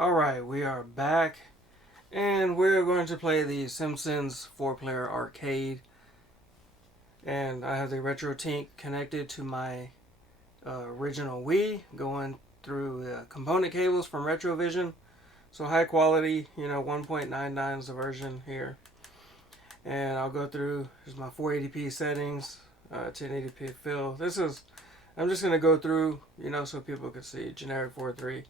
Alright, we are back, and we're going to play the Simpsons 4-player arcade. And I have the RetroTink connected to my original Wii, going through the component cables from retrovision. So high quality, 1.99 is the version here. And I'll go through, here's my 480p settings, 1080p fill. I'm just going to go through, so people can see, generic 4.3.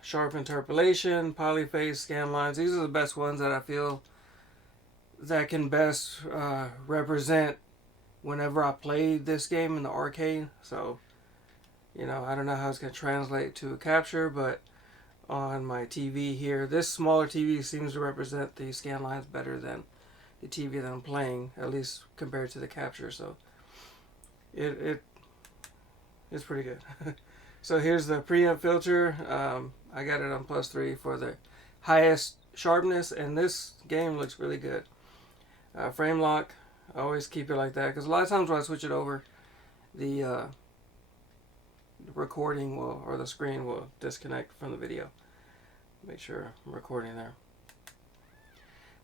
Sharp interpolation, polyphase, scan lines. These are the best ones that I feel that can best represent whenever I played this game in the arcade. So, I don't know how it's going to translate to a capture, but on my TV here, this smaller TV seems to represent the scan lines better than the TV that I'm playing, at least compared to the capture. So, it's pretty good. So here's the preamp filter. I got it on +3 for the highest sharpness, and this game looks really good. Frame lock, I always keep it like that, because a lot of times when I switch it over, the recording will, or the screen will disconnect from the video. Make sure I'm recording there.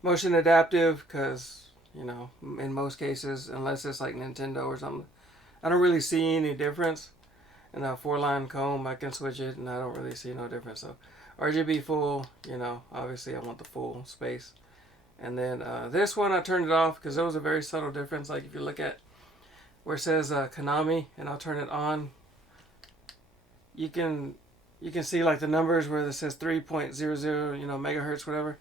Motion adaptive, because, in most cases, unless it's like Nintendo or something, I don't really see any difference. And a 4-line comb, I can switch it, and I don't really see no difference. So RGB full, obviously I want the full space. And then this one I turned it off because there was a very subtle difference. Like if you look at where it says Konami, and I'll turn it on, you can see like the numbers where it says 3.00, megahertz, whatever.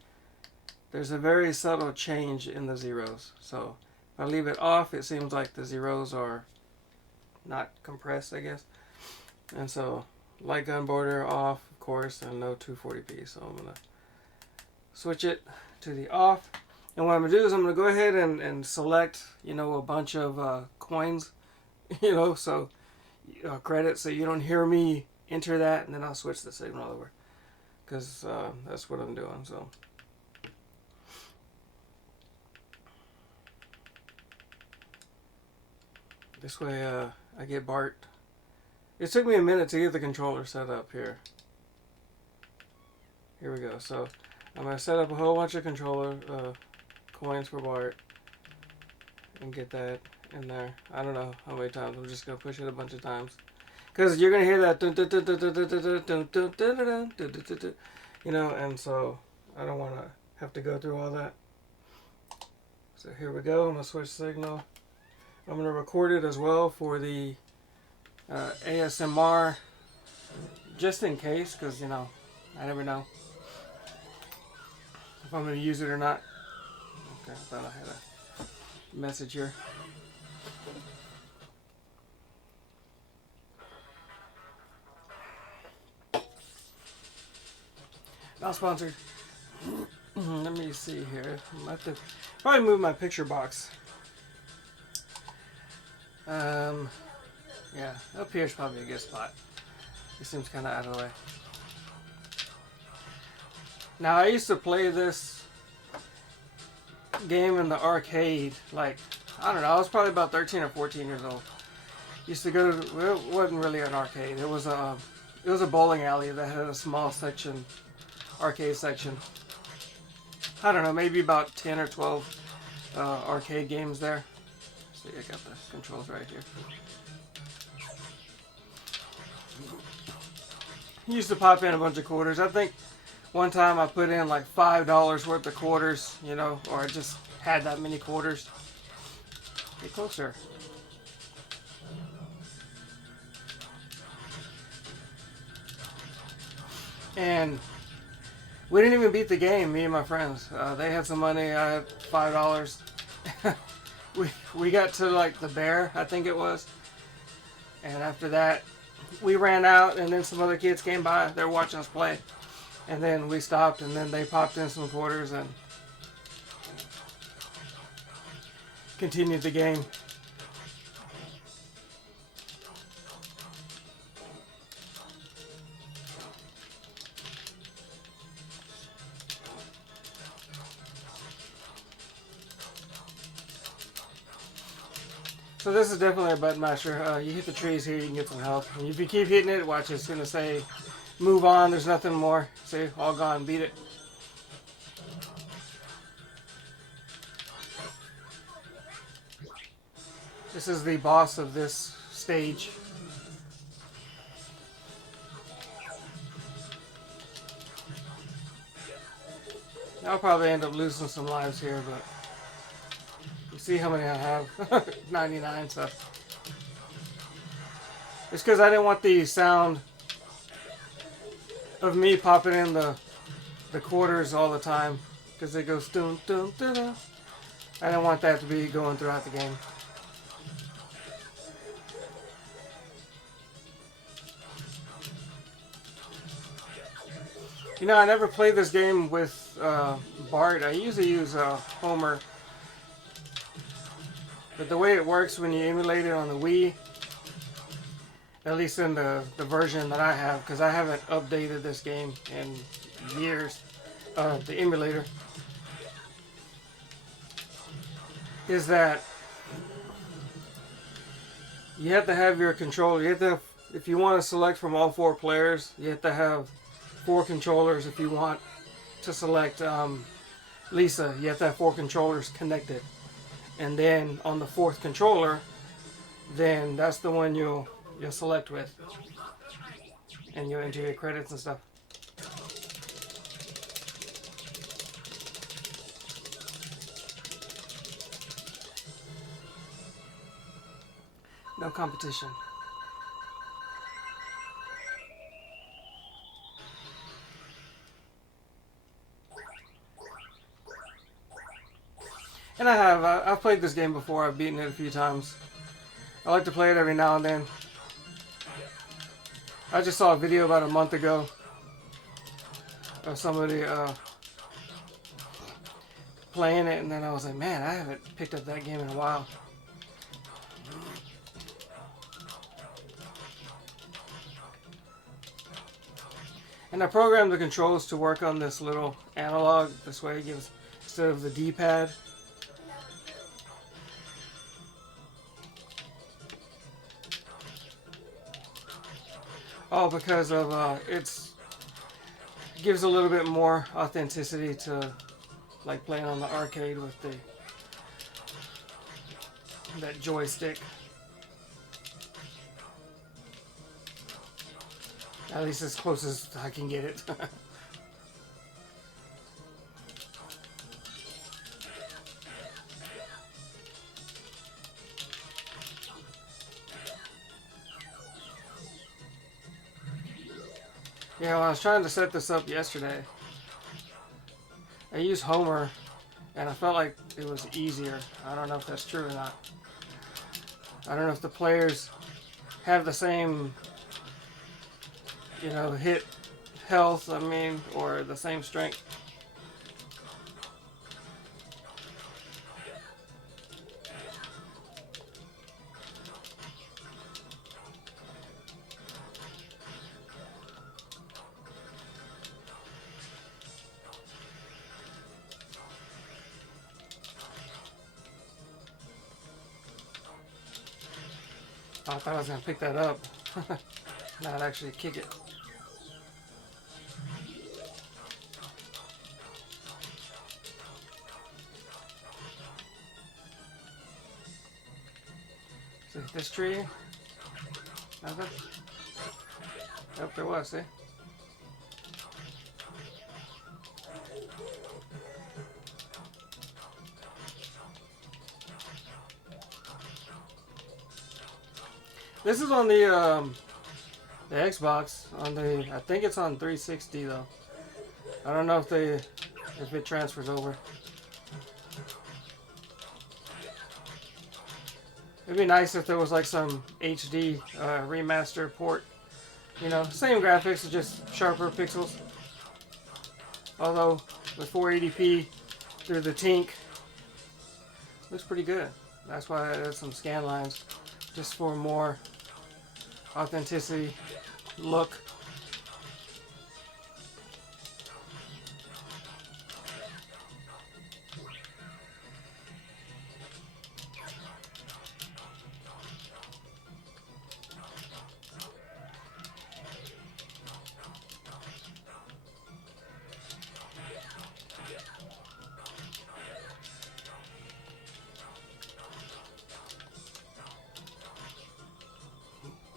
There's a very subtle change in the zeros. So if I leave it off, it seems like the zeros are not compressed, I guess. And so, light gun border off, of course, and no 240p. So I'm going to switch it to the off. And what I'm going to do is I'm going to go ahead and select, a bunch of coins, so credits, so you don't hear me enter that, and then I'll switch the signal over. Because that's what I'm doing, so. This way I get Bart. It took me a minute to get the controller set up here. Here we go. So I'm going to set up a whole bunch of controller coins for Bart and get that in there. I don't know how many times. I'm just going to push it a bunch of times. Because you're going to hear that, and so I don't want to have to go through all that. So here we go. I'm going to switch signal. I'm going to record it as well for the ASMR, just in case, because I never know if I'm going to use it or not. Okay, I thought I had a message here. Not sponsored. Let me see here. I have to probably move my picture box. Yeah, up here is probably a good spot. It seems kind of out of the way. Now, I used to play this game in the arcade, like, I don't know, I was probably about 13 or 14 years old. Used to go to, well, it wasn't really an arcade. It was a bowling alley that had a small section, arcade section. I don't know, maybe about 10 or 12 arcade games there. See, I got the controls right here. Used to pop in a bunch of quarters. I think one time I put in like $5 worth of quarters, or I just had that many quarters. Get closer. And we didn't even beat the game, me and my friends. They had some money, I had $5. we got to like the bear, I think it was. And after that, we ran out, and then some other kids came by. They were watching us play. And then we stopped, and then they popped in some quarters and continued the game. So this is definitely a button masher. You hit the trees here, you can get some help. And if you keep hitting it, watch, it's going to say move on. There's nothing more. See, all gone. Beat it. This is the boss of this stage. I'll probably end up losing some lives here, but you see how many I have. 99, so. It's because I didn't want the sound of me popping in the quarters all the time, because it goes dun dun dun dun. I didn't want that to be going throughout the game. You know, I never played this game with Bart. I usually use Homer. But the way it works when you emulate it on the Wii, at least in the version that I have, because I haven't updated this game in years, the emulator, is that you have to have your controller. You have to, if you want to select from all 4 players, you have to have 4 controllers. If you want to select Lisa, you have to have 4 controllers connected. And then on the 4th controller, then that's the one you'll select with. And you'll enter your credits and stuff. No competition. And I've played this game before. I've beaten it a few times. I like to play it every now and then. I just saw a video about a month ago of somebody playing it, and then I was like, man, I haven't picked up that game in a while. And I programmed the controls to work on this little analog. This way it gives, instead of the D-pad. Oh, because of it gives a little bit more authenticity to like playing on the arcade with that joystick. At least as close as I can get it. Yeah, when I was trying to set this up yesterday, I used Homer, and I felt like it was easier. I don't know if that's true or not. I don't know if the players have the same, you know, hit health, I mean, or the same strength. I thought I was going to pick that up. Not actually kick it. See, this tree? Nothing? Yep, there was, see? This is on the Xbox. On the, I think it's on 360 though. I don't know if it transfers over. It'd be nice if there was like some HD remaster port. You know, same graphics, just sharper pixels. Although with 480p through the Tink, looks pretty good. That's why I added some scan lines, just for more authenticity, look.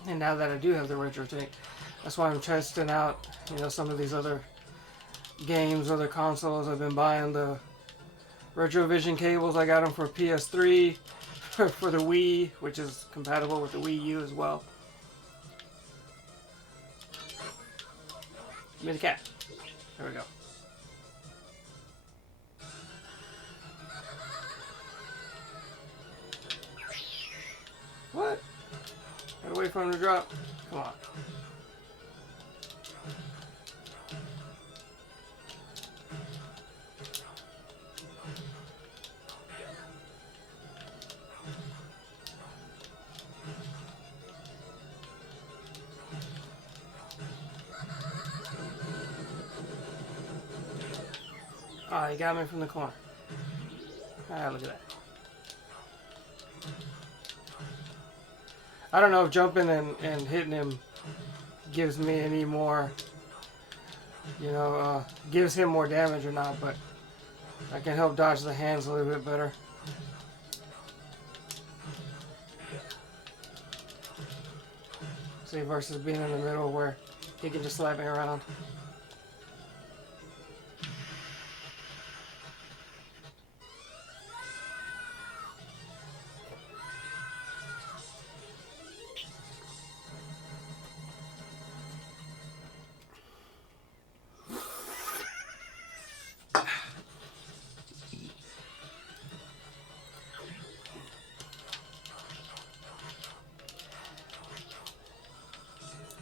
And now that I do have the RetroTink, that's why I'm testing out, you know, some of these other games, other consoles. I've been buying the retrovision cables. I got them for PS3, for the Wii, which is compatible with the Wii U as well. Give me the cat. There we go. What? Gotta wait for him to drop. Come on. Ah, he got me from the corner. Ah, look at that. I don't know if jumping and hitting him gives me any more, you know, gives him more damage or not, but I can help dodge the hands a little bit better. See, versus being in the middle where he can just slap me around.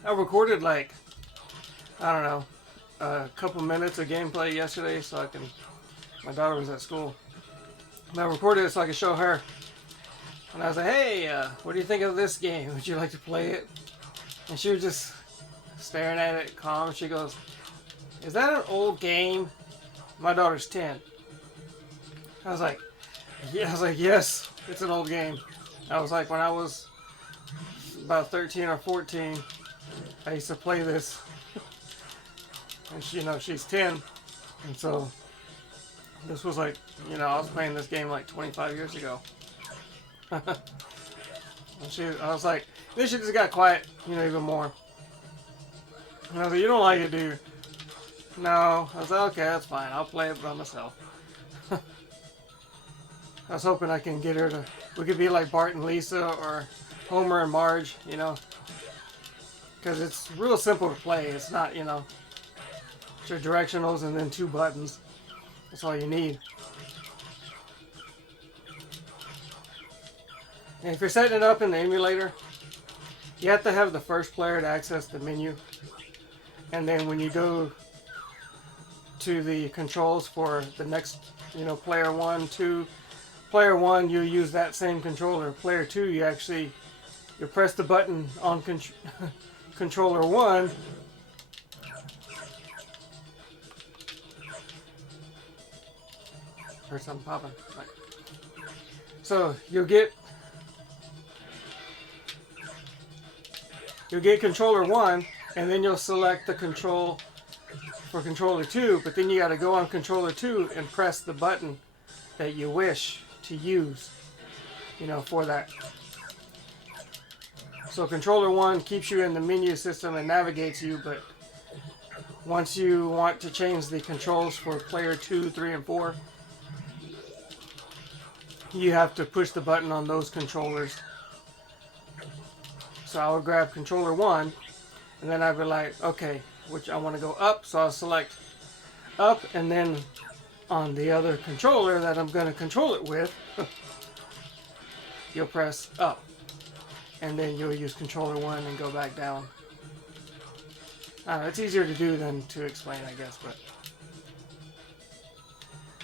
I recorded like, I don't know, a couple minutes of gameplay yesterday so I can, my daughter was at school. And I recorded it so I could show her. And I was like, hey, what do you think of this game? Would you like to play it? And she was just staring at it calm. She goes, is that an old game? My daughter's 10. I was like, yeah, yes, it's an old game. I was like, when I was about 13 or 14, I used to play this, and she, you know, she's 10, and so this was like, you know, I was playing this game like 25 years ago. And I was like, then she just got quiet, you know, even more. And I was like, you don't like it, do you? No. I was like, okay, that's fine. I'll play it by myself. I was hoping I can get her to, we could be like Bart and Lisa or Homer and Marge, you know. Because it's real simple to play. It's not, you know, it's your directionals and then 2 buttons. That's all you need. And if you're setting it up in the emulator, you have to have the first player to access the menu. And then when you go to the controls for the next, you know, player 1, 2, player 1, you use that same controller. Player 2, you press the button on controller 1, heard something popping. Right. So you'll get controller 1, and then you'll select the control for controller 2, but then you got to go on controller 2 and press the button that you wish to use, you know, for that. So controller 1 keeps you in the menu system and navigates you, but once you want to change the controls for player 2, 3, and 4, you have to push the button on those controllers. So I would grab controller 1, and then I'd be like, okay, which I want to go up, so I'll select up, and then on the other controller that I'm going to control it with, you'll press up. And then you'll use controller 1 and go back down. I don't know, it's easier to do than to explain, I guess, but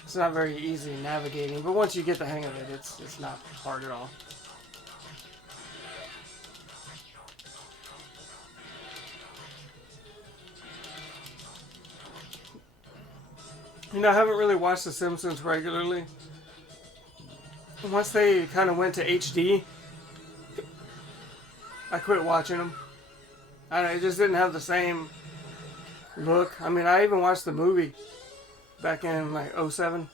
it's not very easy navigating. But once you get the hang of it, it's not hard at all. You know, I haven't really watched The Simpsons regularly. Once they kind of went to HD, I quit watching them. I don't know, it just didn't have the same look. I mean, I even watched the movie back in like 07.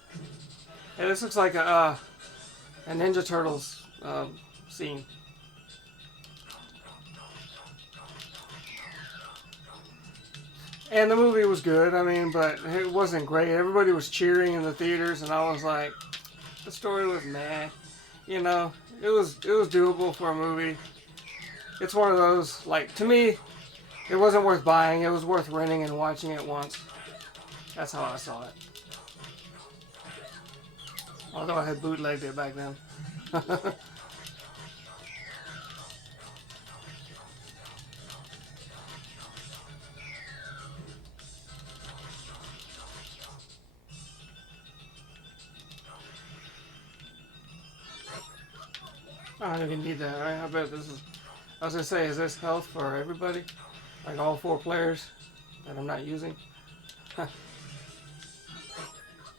Hey, this looks like a Ninja Turtles scene. And the movie was good, I mean, but it wasn't great. Everybody was cheering in the theaters, and I was like, the story was meh. You know, it was doable for a movie. It's one of those, like, to me, it wasn't worth buying. It was worth renting and watching it once. That's how I saw it. Although I had bootlegged it back then. I don't even need that, right? I bet this is... I was going to say, is this health for everybody? Like all 4 players that I'm not using?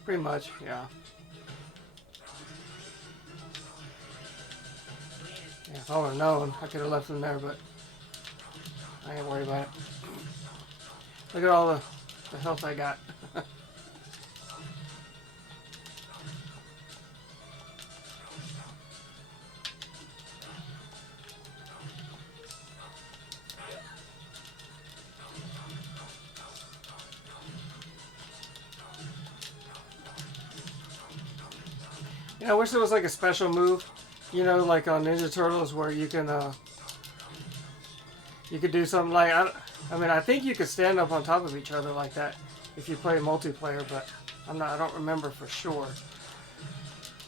Pretty much, yeah. Yeah, if I would have known, I could have left them there, but I ain't worried about it. Look at all the health I got. You know, I wish there was like a special move, you know, like on Ninja Turtles where you can, you could do something like, I mean, I think you could stand up on top of each other like that if you play multiplayer, but I don't remember for sure.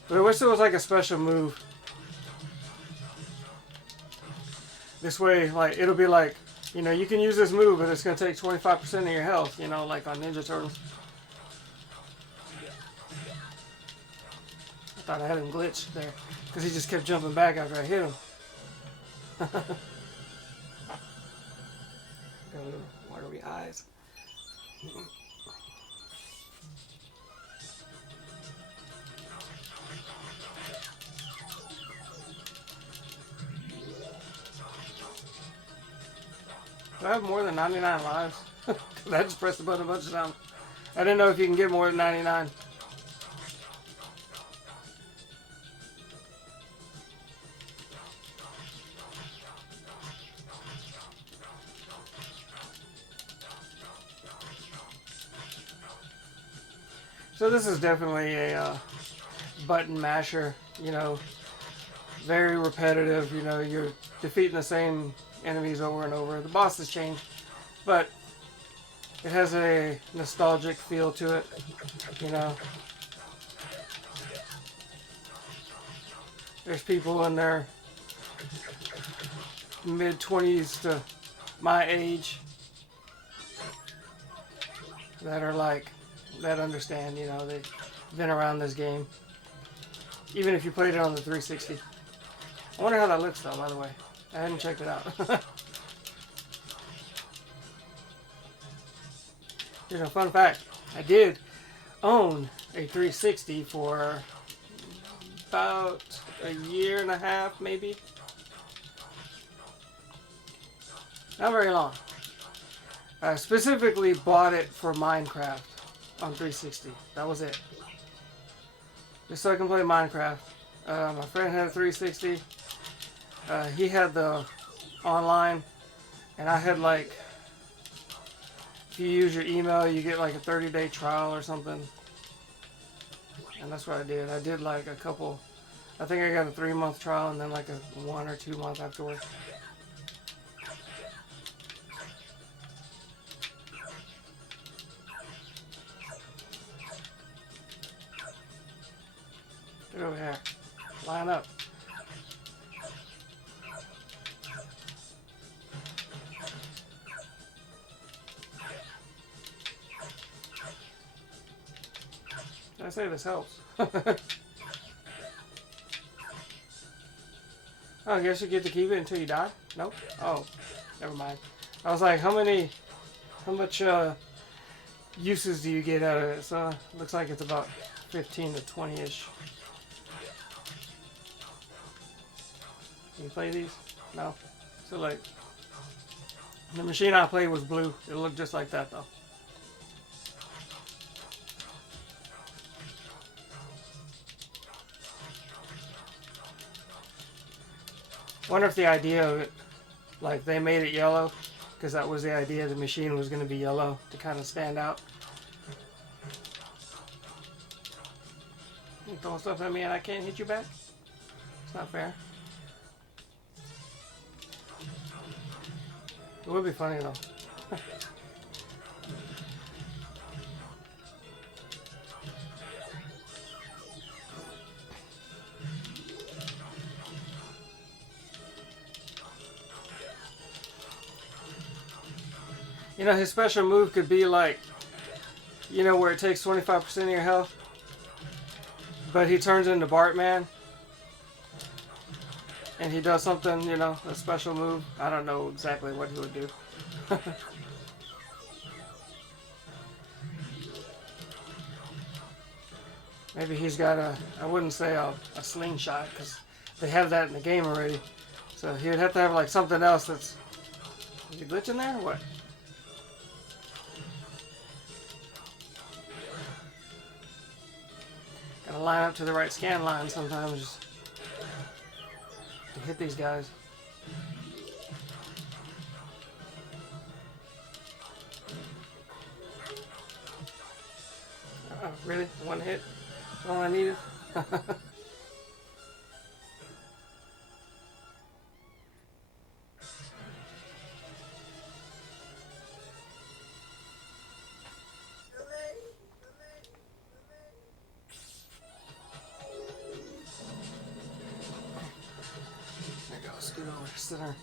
But I wish there was like a special move. This way, like, it'll be like, you know, you can use this move, but it's going to take 25% of your health, you know, like on Ninja Turtles. I thought I had him glitched there, because he just kept jumping back after I hit him. Got a little watery eyes. Do I have more than 99 lives? I just pressed the button a bunch of times. I didn't know if you can get more than 99. So this is definitely a button masher, you know, very repetitive, you know, you're defeating the same enemies over and over. The bosses change, but it has a nostalgic feel to it, you know. There's people in their mid-20s to my age that are like, that understand, you know, they've been around this game. Even if you played it on the 360. I wonder how that looks though, by the way. I hadn't checked it out. Here's a fun fact. I did own a 360 for about a year and a half, maybe. Not very long. I specifically bought it for Minecraft on 360. That was it. Just so I can play Minecraft. My friend had a 360. He had the online, and I had like, if you use your email, you get like a 30-day trial or something. And that's what I did. I did like a couple, I think I got a 3-month trial and then like a 1 or 2 month afterwards. Get over here. Line up. I say this helps. Oh, I guess you get to keep it until you die? Nope. Oh, never mind. I was like, how much uses do you get out of it? So, looks like it's about 15 to 20-ish. Can you play these? No? So like, the machine I played was blue. It looked just like that though. Wonder if the idea of it, like they made it yellow, because that was the idea. The machine was going to be yellow to kind of stand out. You throwing stuff at me and I can't hit you back? It's not fair. It would be funny though. You know, his special move could be like, you know, where it takes 25% of your health, but he turns into Bart Man, and he does something, you know, a special move. I don't know exactly what he would do. Maybe he's got a, I wouldn't say a slingshot, because they have that in the game already. So he would have to have like something else that's... Is he glitching there or what? Gotta line up to the right scan line sometimes just to hit these guys. Oh, really? One hit? All I needed? Scoot over, sit there.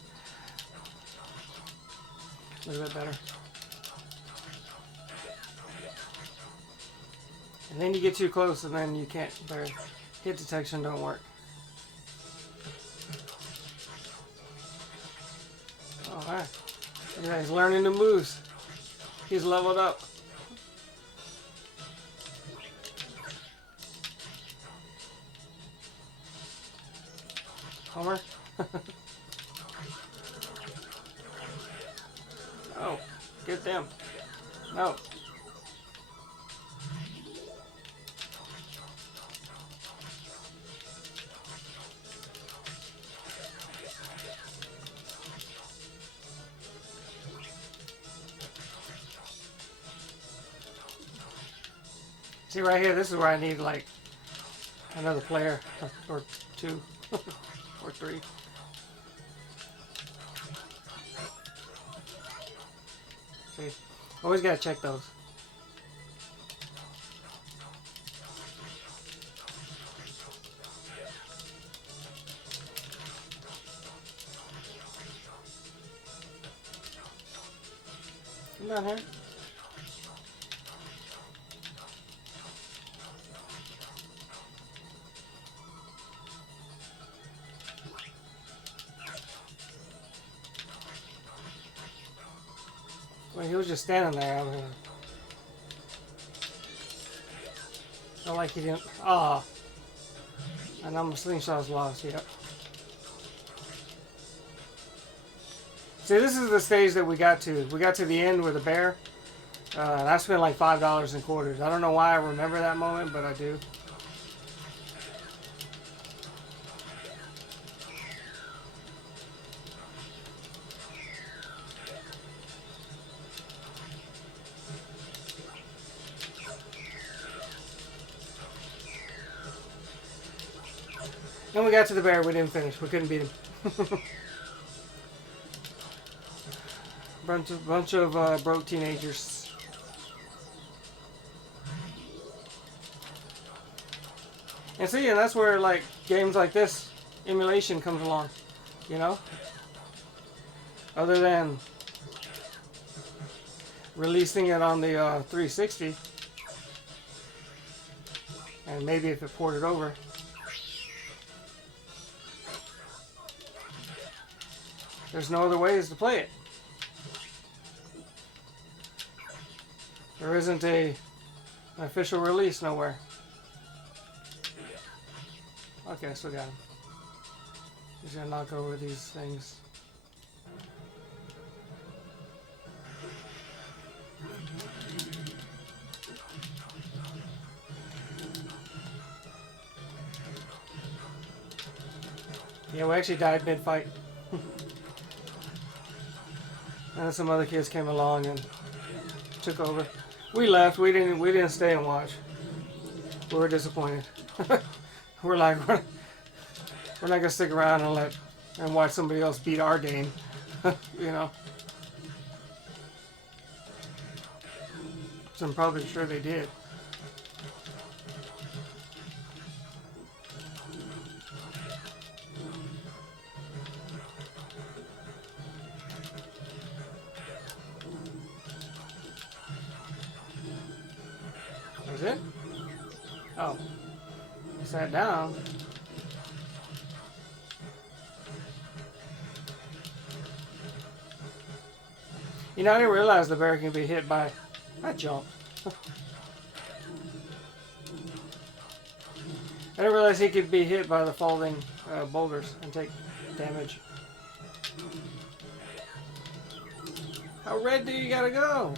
A little bit better. And then you get too close and then you can't, their hit detection don't work. Alright. Look at that, he's learning the moves. He's leveled up. Homer? Oh, get them. No. See right here, this is where I need like another player or two or three. See, always gotta check those. Come down here. Well, he was just standing there. I mean, not like he didn't. Ah, and now my slingshot's lost. Yep. See, this is the stage that we got to. We got to the end with the bear. And I spent like $5 in quarters. I don't know why I remember that moment, but I do. Then we got to the bear, we didn't finish. We couldn't beat him. bunch of broke teenagers. And see, and that's where like games like this, emulation comes along, you know? Other than releasing it on the 360, and maybe if it ported over. There's no other ways to play it. There isn't an official release nowhere. Okay, so got him. Just gonna knock over these things. Yeah, we actually died mid-fight. And some other kids came along and took over. We left. We didn't stay and watch. We were disappointed. We're like, we're not gonna stick around and watch somebody else beat our game. You know. So I'm probably sure they did. Was it? Oh. He sat down. You know, I didn't realize the bear can be hit by... I jumped. I didn't realize he could be hit by the falling boulders and take damage. How red do you gotta go?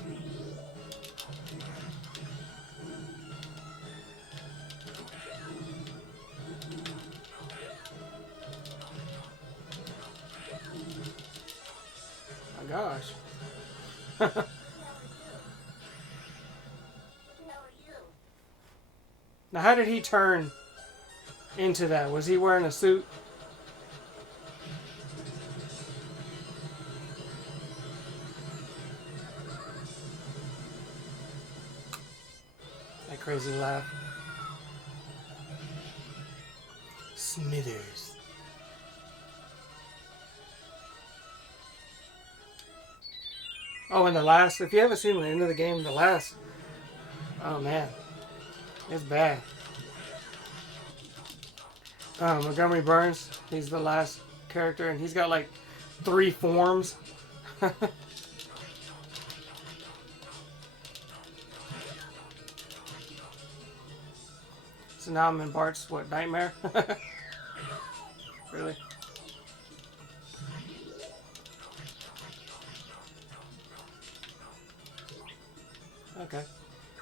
My gosh. Now, how did he turn into that? Was he wearing a suit? That crazy laugh. Smithers. Oh, and the last, if you haven't seen the end of the game, the last, oh man, it's bad. Montgomery Burns, he's the last character, and he's got like 3 forms. So now I'm in Bart's, what, nightmare? Really? Okay.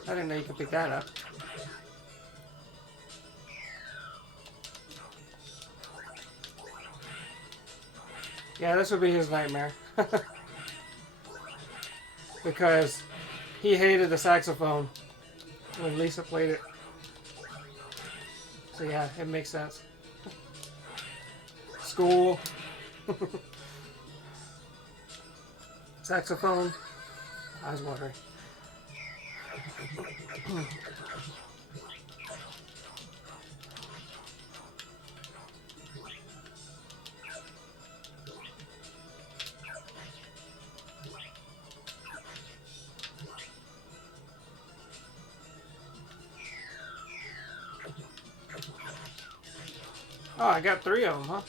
I didn't know you could pick that up. Yeah, this would be his nightmare. Because he hated the saxophone when Lisa played it. So yeah, it makes sense. School. Saxophone. I was wondering. Oh, I got 3 of them, huh?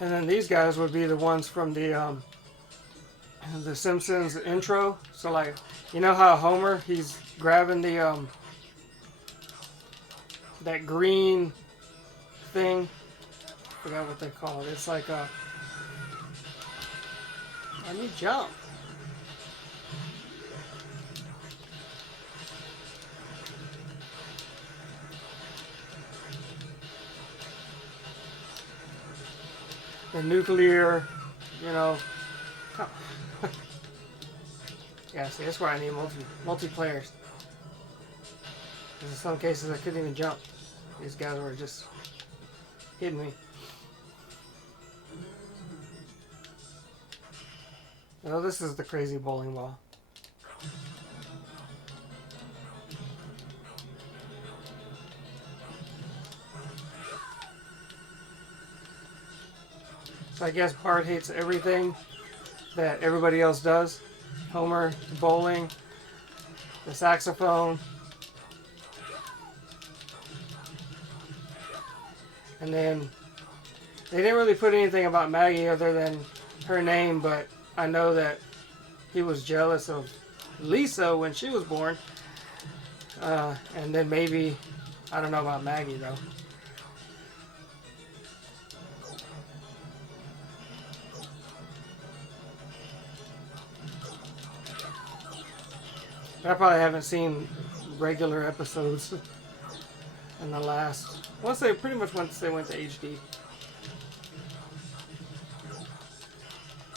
And then these guys would be the ones from the Simpsons intro. So like, you know how Homer, he's grabbing the that green thing. I forgot what they call it. It's like a new jump. The nuclear, you know. Yeah, see, that's why I need multiplayers. Because in some cases I couldn't even jump. These guys were just hitting me. Oh, this is the crazy bowling ball. So I guess Bart hates everything that everybody else does. Homer, the bowling, the saxophone. And then they didn't really put anything about Maggie other than her name, but I know that he was jealous of Lisa when she was born. And then maybe, I don't know about Maggie though. I probably haven't seen regular episodes in the last. Once they went to HD,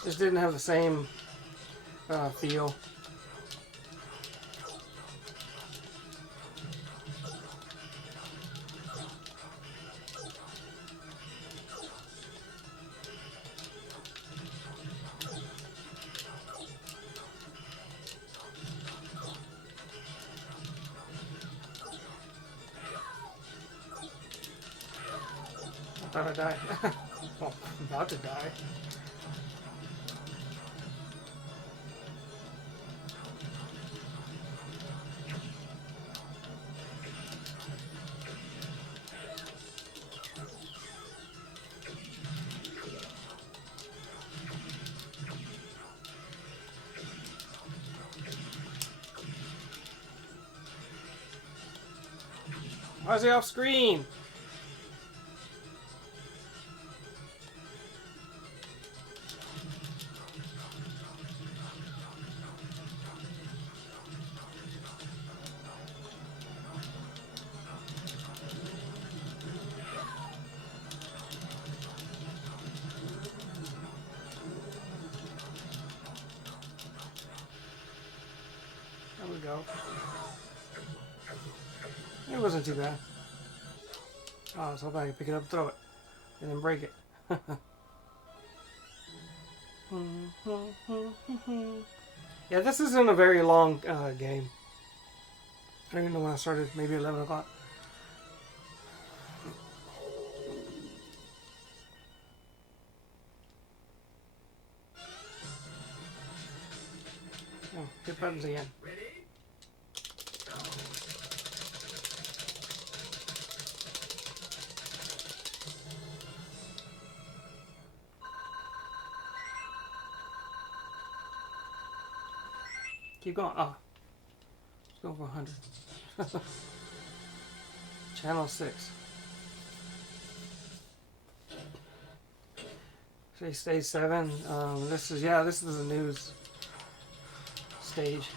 just didn't have the same feel. I thought I died. Well, I'm about to die. Why is he off screen? There we go. It wasn't too bad. Oh, I was hoping I could pick it up and throw it. And then break it. Yeah, this isn't a very long game. I don't even know when I started. Maybe 11 o'clock. Oh, hit buttons again. Keep going. Oh. Let's go for 100. Channel 6. Stage 7. This is the news stage.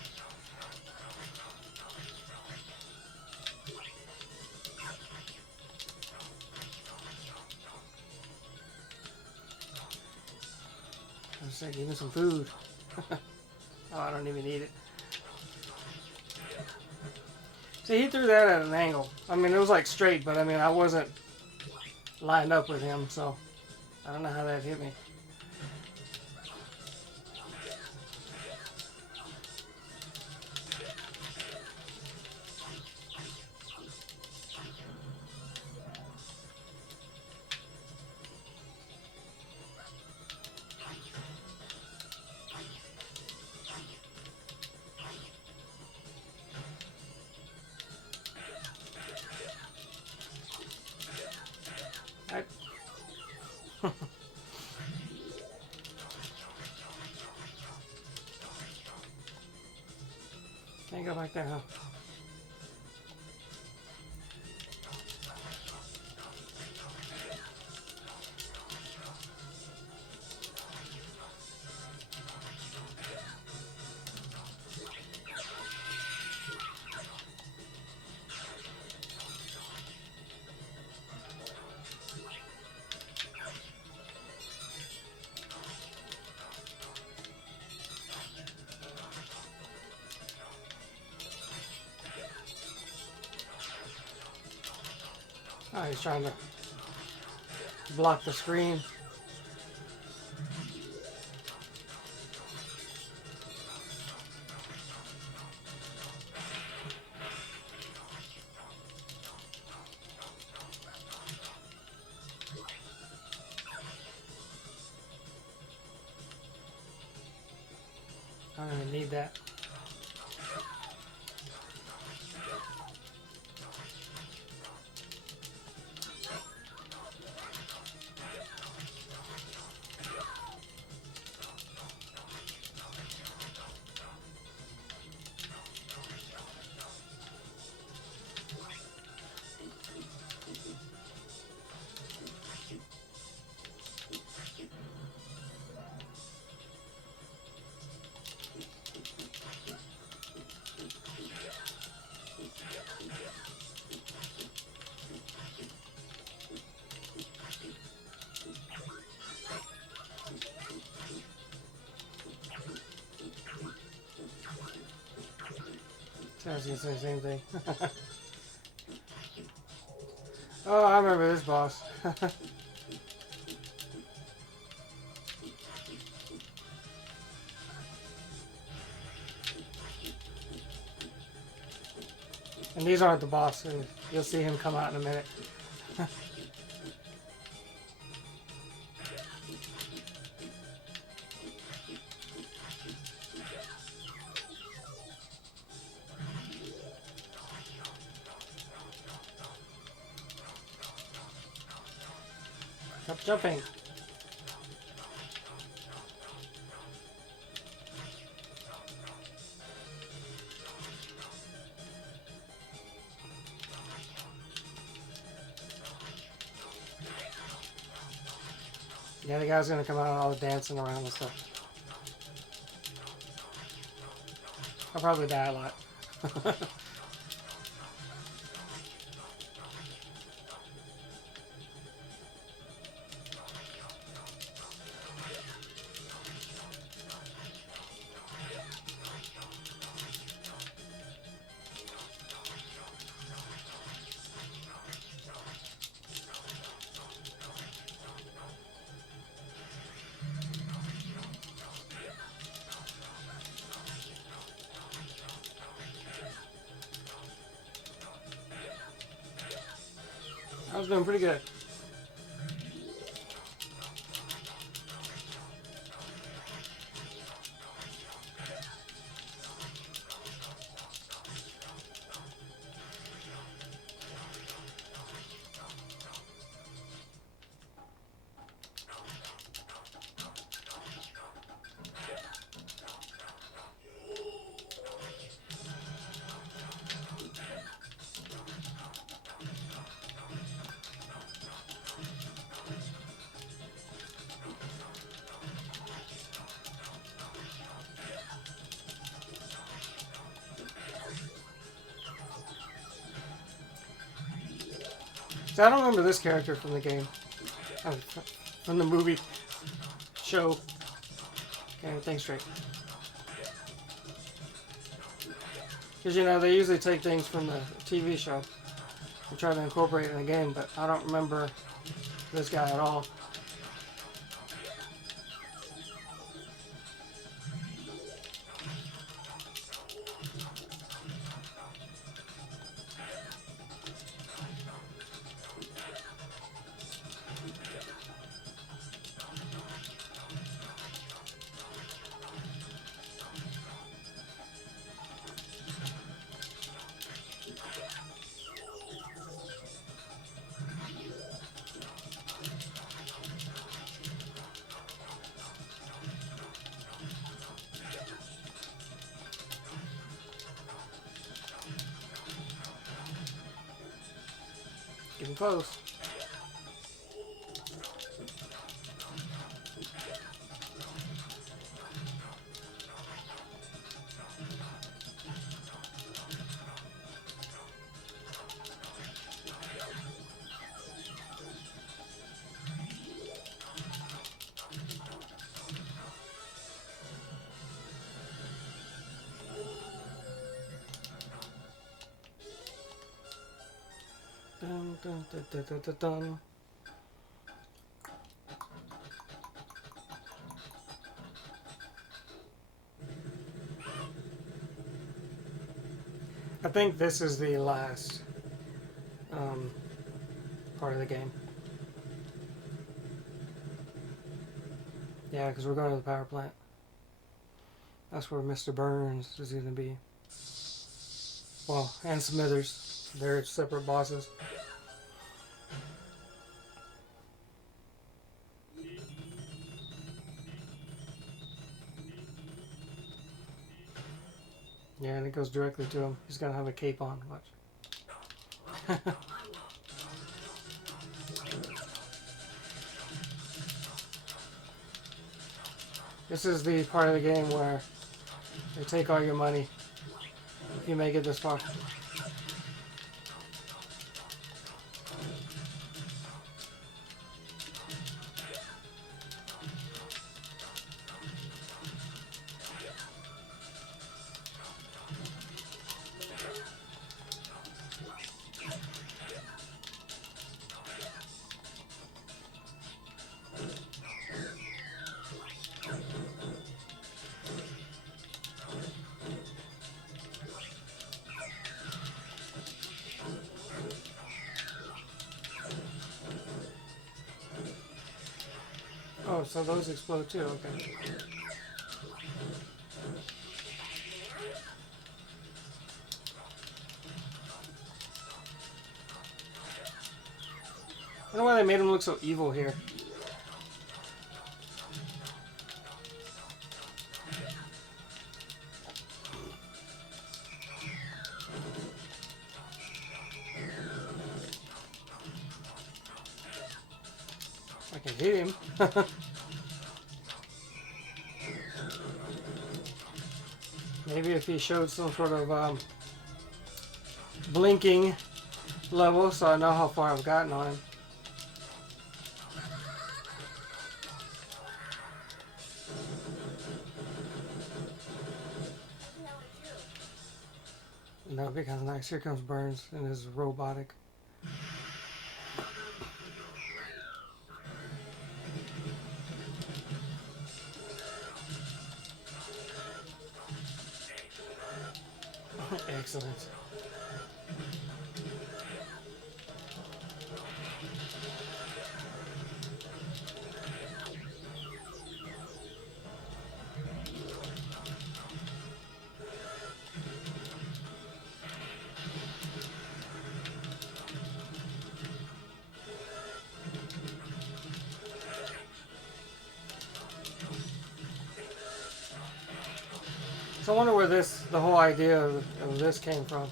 I was saying, give me some food. Oh, I don't even need it. See, he threw that at an angle. I mean, it was like straight, but I mean, I wasn't lined up with him, so I don't know how that hit me. Can't go back there, huh? Oh, he's trying to block the screen. I don't even need that. I was gonna say the same thing. Oh, I remember this boss. And these aren't the boss. You'll see him come out in a minute. Stop jumping. Yeah, the guy's gonna come out all dancing around and stuff. I'll probably die a lot. I was doing pretty good. So I don't remember this character from the game. Oh, from the movie show. Okay, think straight. Because, you know, they usually take things from the TV show and try to incorporate it in the game, but I don't remember this guy at all. Getting close. Dun, dun, dun, dun, dun, dun, dun. I think this is the last part of the game. Yeah, because we're going to the power plant. That's where Mr. Burns is going to be. Well, and Smithers. They're separate bosses. Yeah, and it goes directly to him. He's gonna have a cape on. Watch. This is the part of the game where they take all your money if you make it this far. so those explode too, okay. I don't know why they made him look so evil here. I can hit him. Maybe if he showed some sort of blinking level so I know how far I've gotten on him. No, because nice. Here comes Burns and his robotic. Excellent. So I wonder where the whole idea of this came from.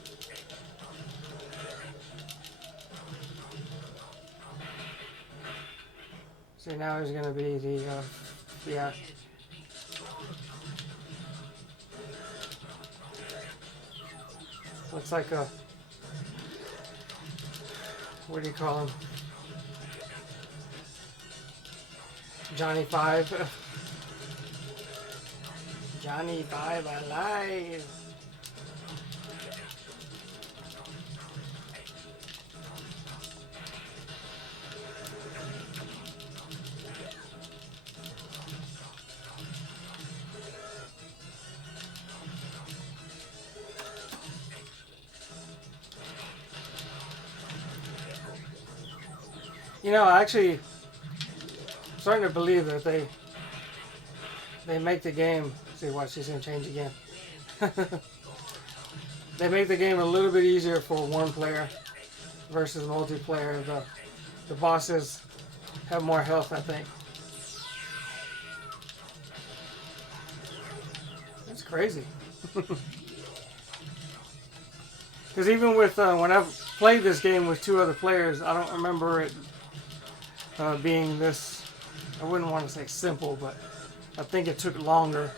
See, now he's going to be the, yeah. Looks like a, what do you call him? Johnny Five. Johnny Five alive. You know, actually, I'm starting to believe that they make the game. See, watch, she's gonna change again. They make the game a little bit easier for one player versus multiplayer. The bosses have more health, I think. That's crazy. Because even with when I've played this game with 2 other players, I don't remember it being this. I wouldn't want to say simple, but I think it took longer.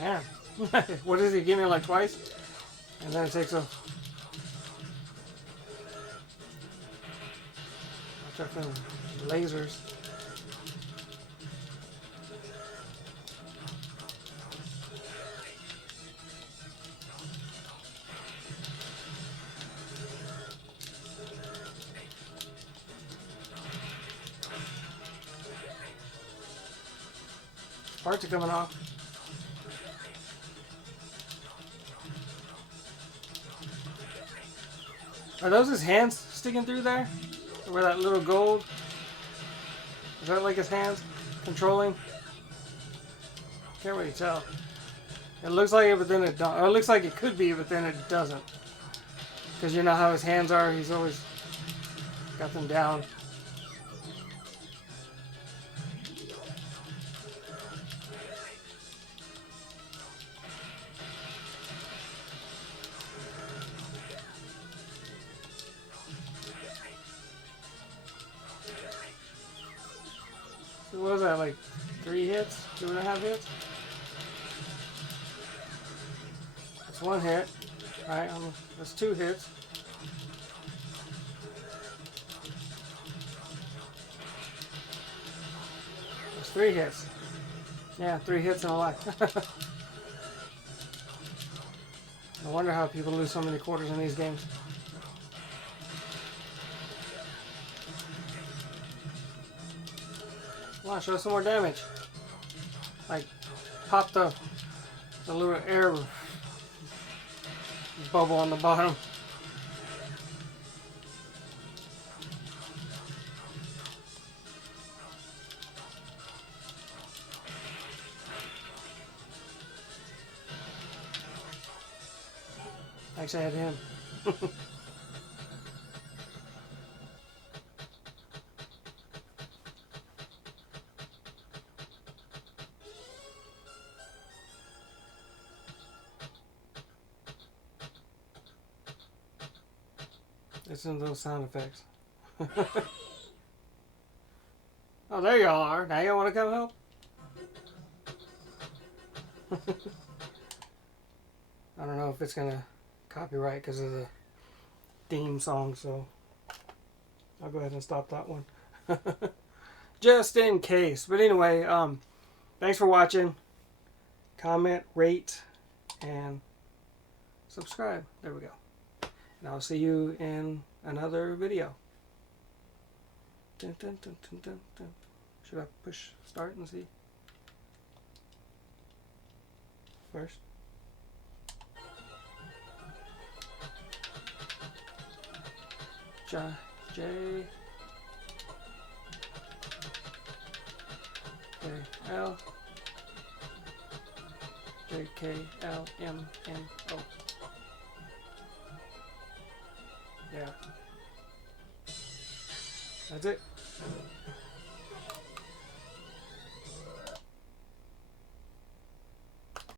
Man, what does he give me, like twice? And then it takes a... Watch out for them lasers. Parts are coming off. Are those his hands sticking through there? Where that little gold? Is that like his hands controlling? Can't really tell. It looks like it, but then it don't. Or it looks like it could be, but then it doesn't. Because you know how his hands are. He's always got them down. So what was that, like 3 hits? 2.5 hits? That's 1 hit. Alright, that's 2 hits. That's 3 hits. Yeah, 3 hits in a life. No wonder how people lose so many quarters in these games. Come on, show us some more damage. Like, pop the little air bubble on the bottom. Actually, I had him. Listen to those sound effects. Oh, there y'all are. Now you want to come help? I don't know if it's going to copyright because of the theme song, so I'll go ahead and stop that one. Just in case. But anyway, thanks for watching. Comment, rate, and subscribe. There we go. And I'll see you in another video. Dun, dun, dun, dun, dun, dun. Should I push start and see? First. J K L M N O. Yeah. That's it.